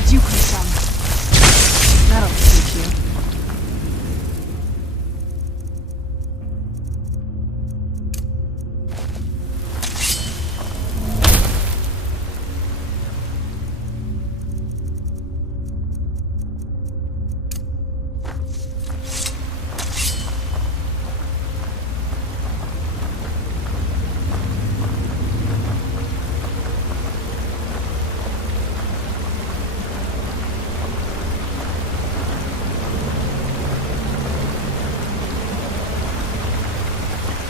Where'd you come from? That'll teach you.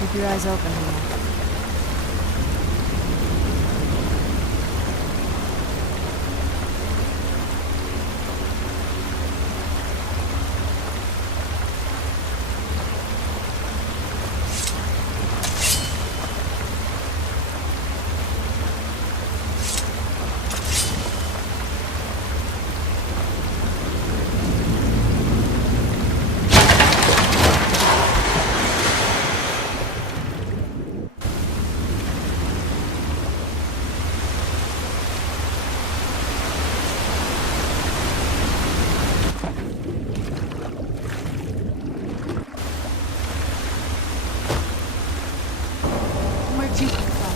Keep your eyes open here. Where'd you come from?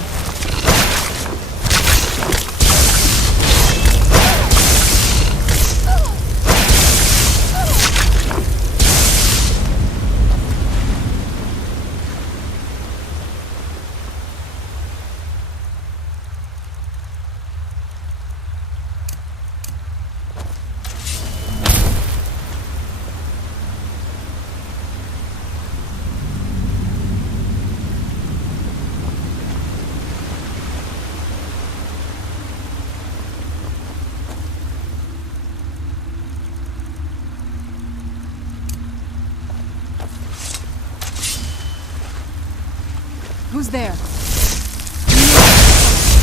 Who's there?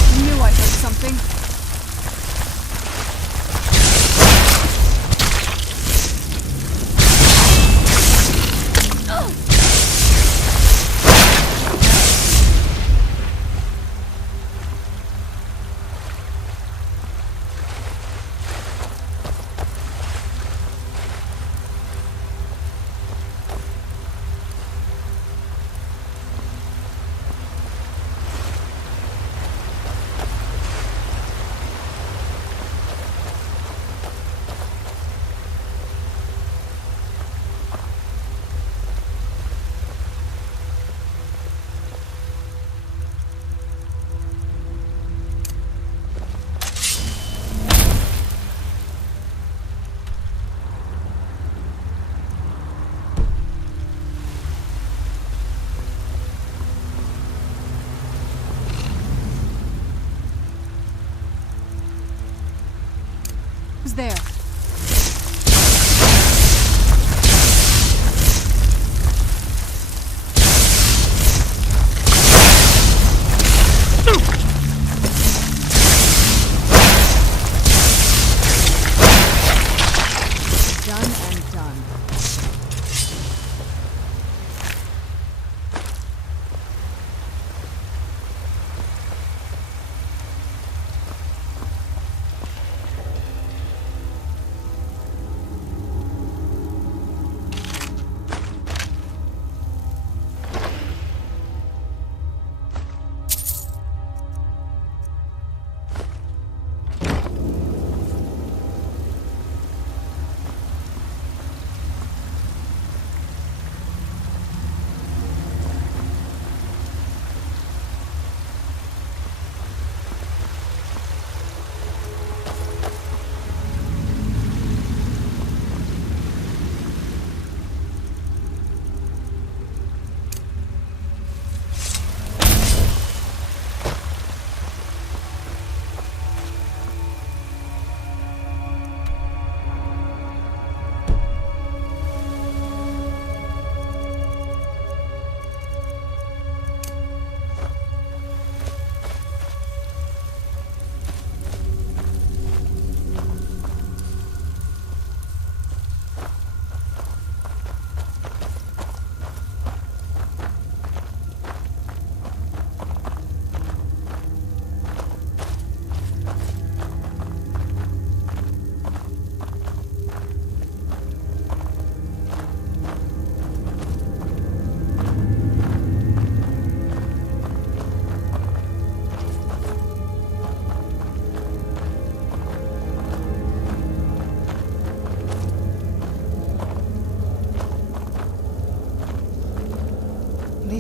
I knew I heard something. Who's there? Done and done.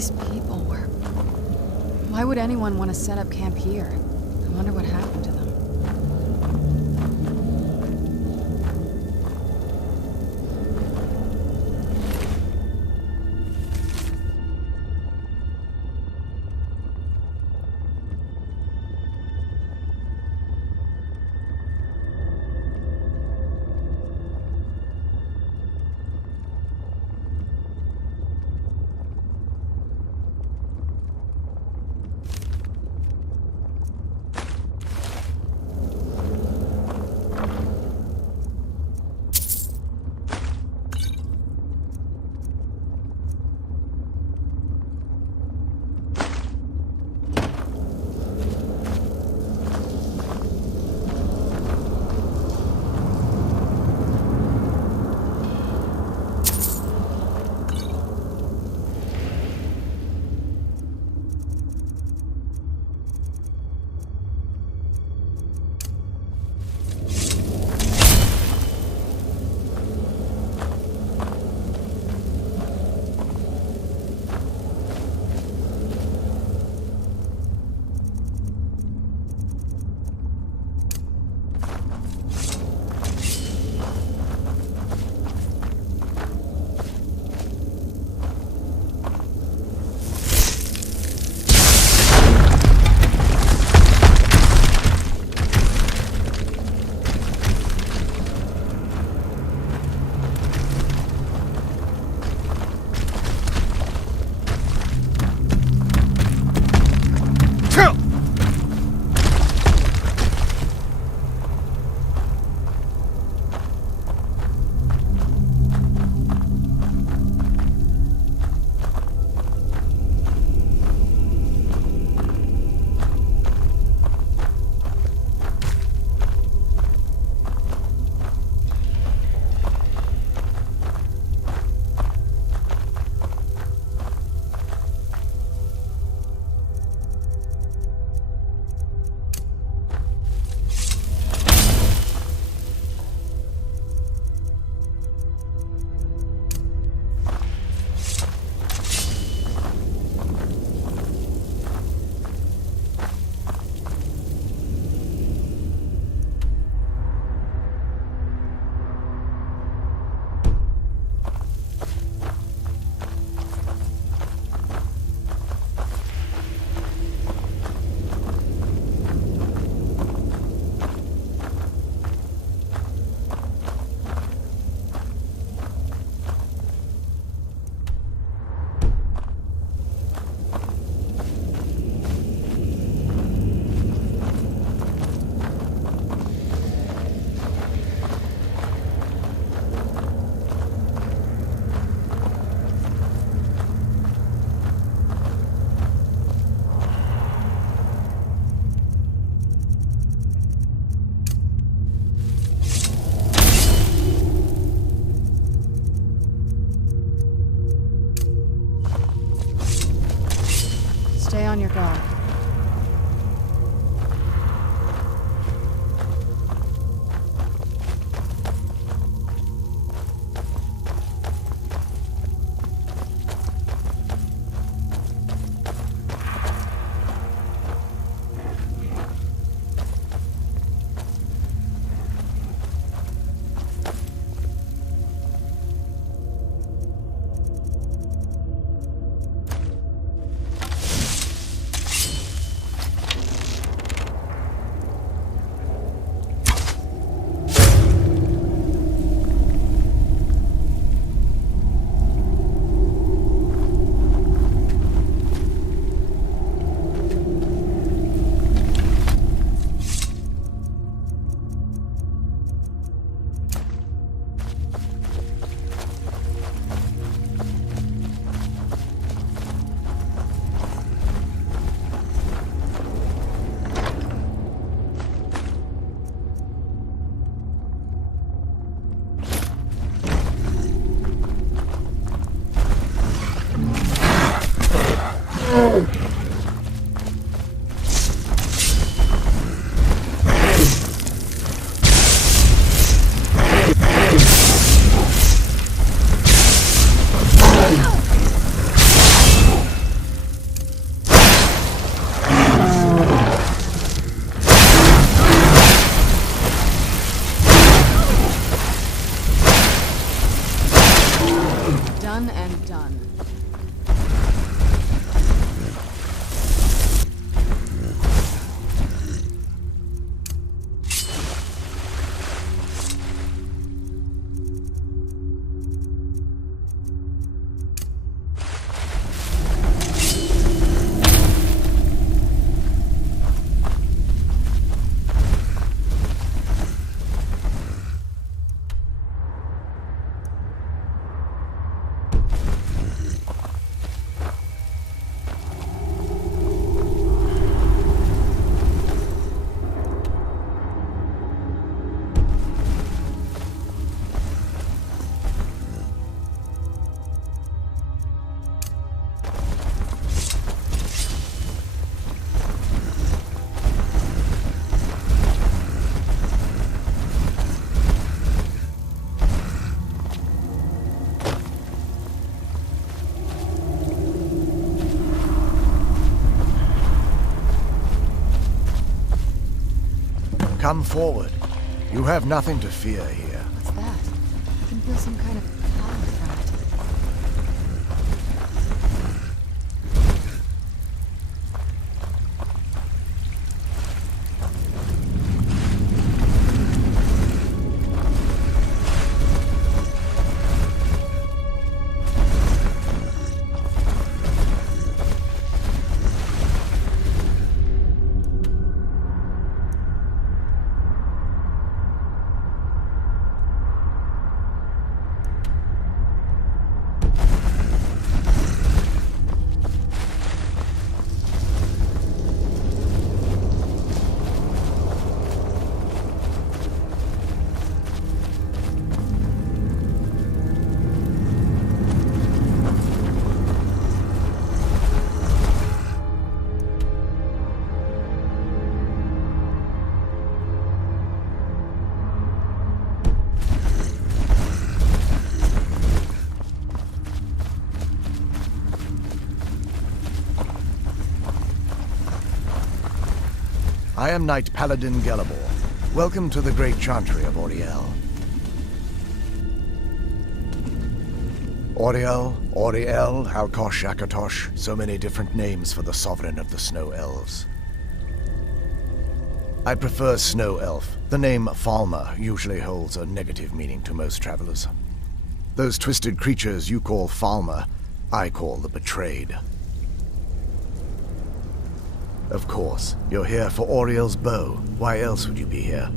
these people were... Why would anyone want to set up camp here? I wonder what happened to them. Stay on your guard. Done and done. Come forward. You have nothing to fear here. What's that? I can feel some kind of power from it. I am Knight Paladin Gelabor. Welcome to the Great Chantry of auri-el. Auri-el, Alkosh, Akatosh, so many different names for the sovereign of the Snow Elves. I prefer Snow Elf. The name Falmer usually holds a negative meaning to most travelers. Those twisted creatures you call Falmer, I call the Betrayed. Of course, you're here for Auri-el's bow. Why else would you be here?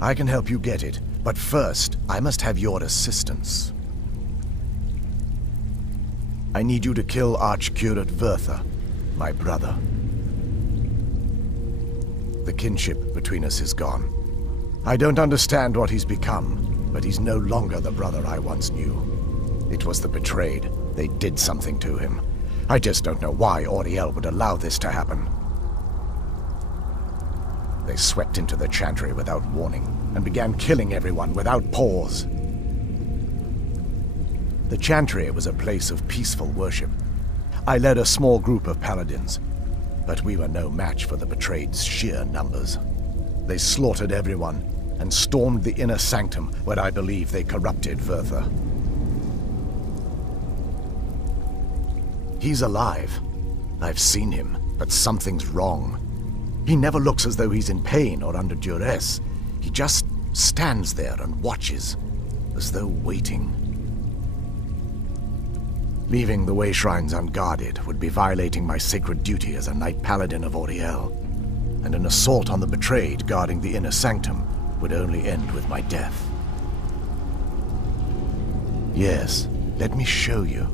I can help you get it, but first, I must have your assistance. I need you to kill Archcurate Vertha, my brother. The kinship between us is gone. I don't understand what he's become, but he's no longer the brother I once knew. It was the Betrayed. They did something to him. I just don't know why auri-el would allow this to happen. They swept into the Chantry without warning, and began killing everyone without pause. The Chantry was a place of peaceful worship. I led a small group of paladins, but we were no match for the Betrayed's sheer numbers. They slaughtered everyone, and stormed the inner sanctum where I believe they corrupted Vertha. He's alive. I've seen him, but something's wrong. He never looks as though he's in pain or under duress. He just stands there and watches, as though waiting. Leaving the way shrines unguarded would be violating my sacred duty as a Knight Paladin of auri-el, and an assault on the Betrayed guarding the inner sanctum would only end with my death. Yes, let me show you.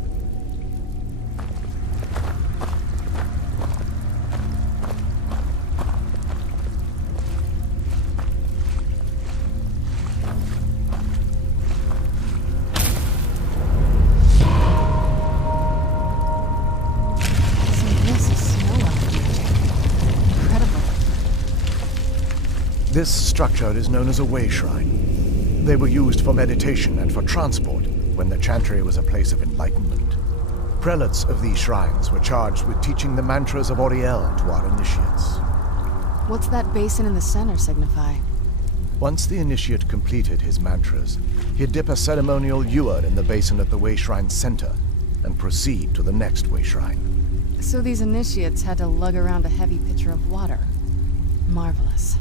This structure is known as a way shrine. They were used for meditation and for transport when the Chantry was a place of enlightenment. Prelates of these shrines were charged with teaching the mantras of auri-el to our initiates. What's that basin in the center signify? Once the initiate completed his mantras, he'd dip a ceremonial ewer in the basin at the way shrine's center and proceed to the next way shrine. So these initiates had to lug around a heavy pitcher of water. Marvelous.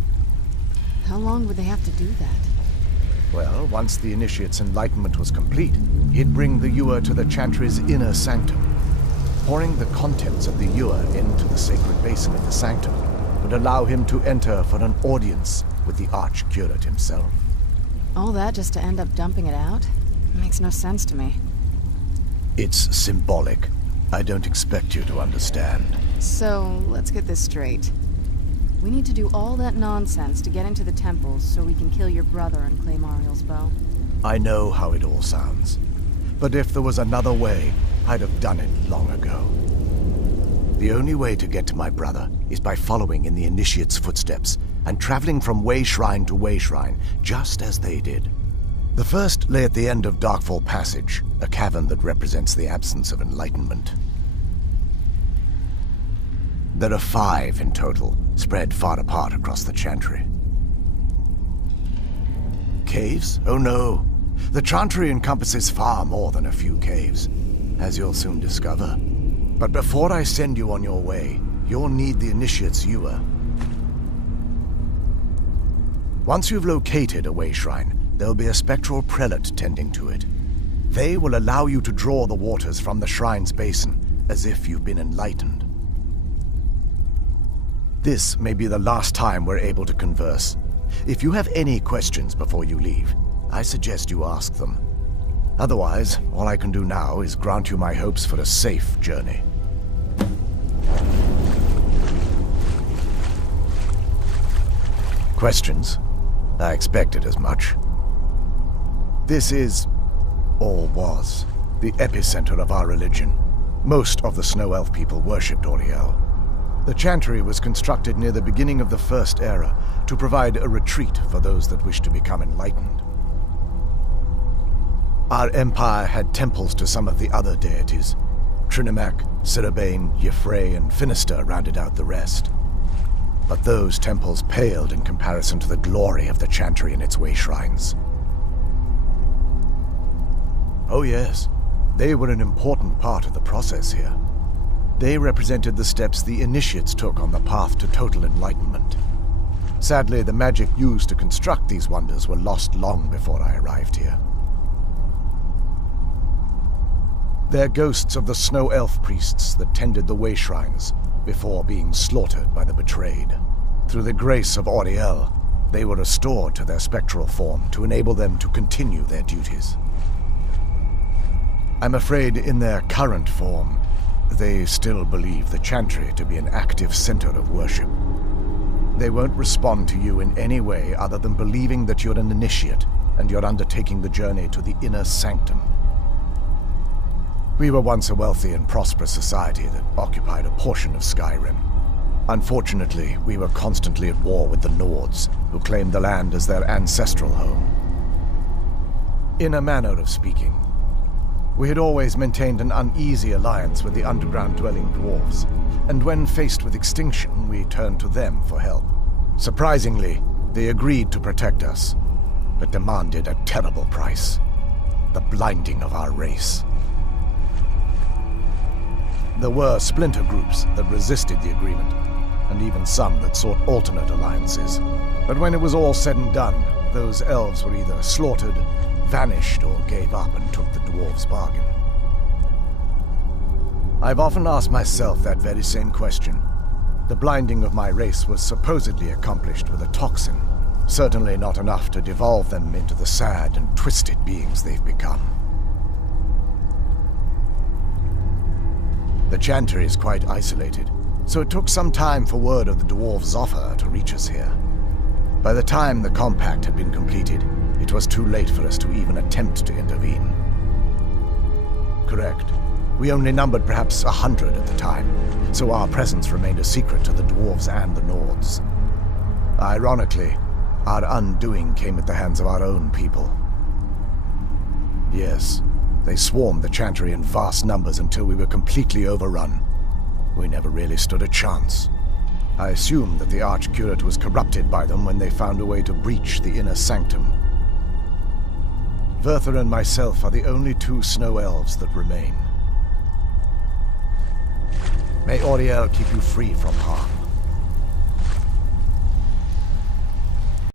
How long would they have to do that? Well, once the initiate's enlightenment was complete, he'd bring the ewer to the chantry's inner sanctum. Pouring the contents of the ewer into the sacred basin of the sanctum would allow him to enter for an audience with the arch-curate himself. All that just to end up dumping it out? Makes no sense to me. It's symbolic. I don't expect you to understand. So, let's get this straight. We need to do all that nonsense to get into the temples so we can kill your brother and claim Auri-el's bow. I know how it all sounds. But if there was another way, I'd have done it long ago. The only way to get to my brother is by following in the initiate's footsteps and traveling from way shrine to way shrine, just as they did. The first lay at the end of Darkfall Passage, a cavern that represents the absence of enlightenment. There are 5 in total, spread far apart across the chantry. Caves? Oh no. The chantry encompasses far more than a few caves, as you'll soon discover. But before I send you on your way, you'll need the initiate's ewer. Once you've located a way shrine, there'll be a spectral prelate tending to it. They will allow you to draw the waters from the shrine's basin, as if you've been enlightened. This may be the last time we're able to converse. If you have any questions before you leave, I suggest you ask them. Otherwise, all I can do now is grant you my hopes for a safe journey. Questions? I expected as much. This is, or was, the epicenter of our religion. Most of the Snow Elf people worshipped auri-el. The chantry was constructed near the beginning of the First Era to provide a retreat for those that wished to become enlightened. Our empire had temples to some of the other deities. Trinimac, Sirabane, Yefre, and Finister rounded out the rest. But those temples paled in comparison to the glory of the chantry and its way shrines. Oh yes, they were an important part of the process here. They represented the steps the initiates took on the path to total enlightenment. Sadly, the magic used to construct these wonders were lost long before I arrived here. They're ghosts of the Snow Elf priests that tended the way shrines before being slaughtered by the betrayed. Through the grace of auri-el, they were restored to their spectral form to enable them to continue their duties. I'm afraid in their current form, they still believe the chantry to be an active center of worship. They won't respond to you in any way other than believing that you're an initiate and you're undertaking the journey to the inner sanctum. We were once a wealthy and prosperous society that occupied a portion of Skyrim. Unfortunately, we were constantly at war with the Nords, who claimed the land as their ancestral home. In a manner of speaking, we had always maintained an uneasy alliance with the underground-dwelling dwarves, and when faced with extinction, we turned to them for help. Surprisingly, they agreed to protect us, but demanded a terrible price: the blinding of our race. There were splinter groups that resisted the agreement, and even some that sought alternate alliances. But when it was all said and done, those elves were either slaughtered, vanished, or gave up and took the dwarves' bargain. I've often asked myself that very same question. The blinding of my race was supposedly accomplished with a toxin, certainly not enough to devolve them into the sad and twisted beings they've become. The chantry is quite isolated, so it took some time for word of the dwarves' offer to reach us here. By the time the compact had been completed, it was too late for us to even attempt to intervene. Correct. We only numbered perhaps 100 at the time, so our presence remained a secret to the dwarves and the Nords. Ironically, our undoing came at the hands of our own people. Yes, they swarmed the chantry in vast numbers until we were completely overrun. We never really stood a chance. I assume that the Archcurate was corrupted by them when they found a way to breach the inner sanctum. Verther and myself are the only two snow elves that remain. May Auri-el keep you free from harm.